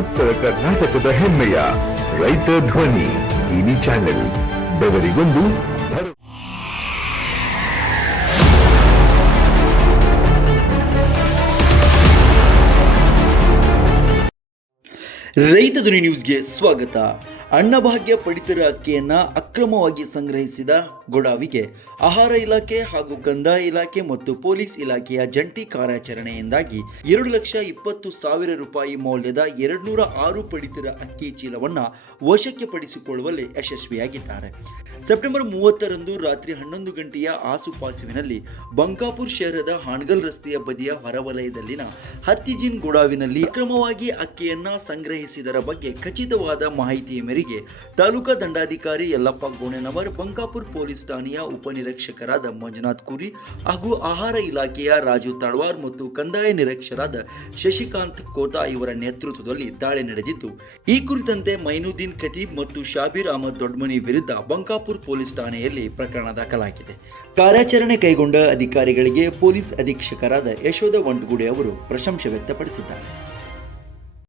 ಉತ್ತರ ಕರ್ನಾಟಕದ ಹೆಮ್ಮೆಯ ರೈತ ಧ್ವನಿ ಟಿವಿ ಚಾನೆಲ್ ಬೆವರಿಗೊಂದು ರೈತ ಧ್ವನಿ ನ್ಯೂಸ್ಗೆ ಸ್ವಾಗತ. ಅನ್ನಭಾಗ್ಯ ಪಡಿತರ ಅಕ್ಕಿಯನ್ನ ಅಕ್ರಮವಾಗಿ ಸಂಗ್ರಹಿಸಿದ ಗೊಡಾವಿಗೆ ಆಹಾರ ಇಲಾಖೆ ಹಾಗೂ ಕಂದಾಯ ಇಲಾಖೆ ಮತ್ತು ಪೊಲೀಸ್ ಇಲಾಖೆಯ ಜಂಟಿ ಕಾರ್ಯಾಚರಣೆಯಿಂದಾಗಿ ಎರಡು ಲಕ್ಷ ಇಪ್ಪತ್ತು ಸಾವಿರ ರೂಪಾಯಿ ಮೌಲ್ಯದ ಎರಡುನೂರ ಆರು ಪಡಿತರ ಅಕ್ಕಿ ಚೀಲವನ್ನ ವಶಕ್ಕೆ ಪಡಿಸಿಕೊಳ್ಳುವಲ್ಲಿ ಯಶಸ್ವಿಯಾಗಿದ್ದಾರೆ. ಸೆಪ್ಟೆಂಬರ್ ಮೂವತ್ತರಂದು ರಾತ್ರಿ ಹನ್ನೊಂದು ಗಂಟೆಯ ಆಸುಪಾಸುವಿನಲ್ಲಿ ಬಂಕಾಪುರ್ ಶಹರದ ಹಾಣ್ಗಲ್ ರಸ್ತೆಯ ಬದಿಯ ಹೊರವಲಯದಲ್ಲಿನ ಹತ್ತಿಜಿನ್ ಗುಡಾವಿನಲ್ಲಿ ಅಕ್ರಮವಾಗಿ ಅಕ್ಕಿಯನ್ನ ಸಂಗ್ರಹಿಸಿದರ ಬಗ್ಗೆ ಖಚಿತವಾದ ಮಾಹಿತಿಯ ತಾಲೂಕಾ ದಂಡಾಧಿಕಾರಿ ಯಲ್ಲಪ್ಪ ಗೋಣೆನವರ್, ಬಂಕಾಪುರ್ ಪೊಲೀಸ್ ಠಾಣೆಯ ಉಪನಿರೀಕ್ಷಕರಾದ ಮಂಜುನಾಥ್ ಕುರಿ ಹಾಗೂ ಆಹಾರ ಇಲಾಖೆಯ ರಾಜು ತಳ್ವಾರ್ ಮತ್ತು ಕಂದಾಯ ನಿರೀಕ್ಷರಾದ ಶಶಿಕಾಂತ್ ಕೋತಾ ಇವರ ನೇತೃತ್ವದಲ್ಲಿ ದಾಳಿ ನಡೆದಿದ್ದು, ಈ ಕುರಿತಂತೆ ಮೈನುದ್ದೀನ್ ಖತೀಬ್ ಮತ್ತು ಶಾಬೀರ್ ಅಹಮದ್ ದೊಡ್ಮನಿ ವಿರುದ್ಧ ಬಂಕಾಪುರ್ ಪೊಲೀಸ್ ಠಾಣೆಯಲ್ಲಿ ಪ್ರಕರಣ ದಾಖಲಾಗಿದೆ. ಕಾರ್ಯಾಚರಣೆ ಕೈಗೊಂಡ ಅಧಿಕಾರಿಗಳಿಗೆ ಪೊಲೀಸ್ ಅಧೀಕ್ಷಕರಾದ ಯಶೋಧ ವಂಟ್ಗುಡೆ ಅವರು ಪ್ರಶಂಸೆ ವ್ಯಕ್ತಪಡಿಸಿದ್ದಾರೆ.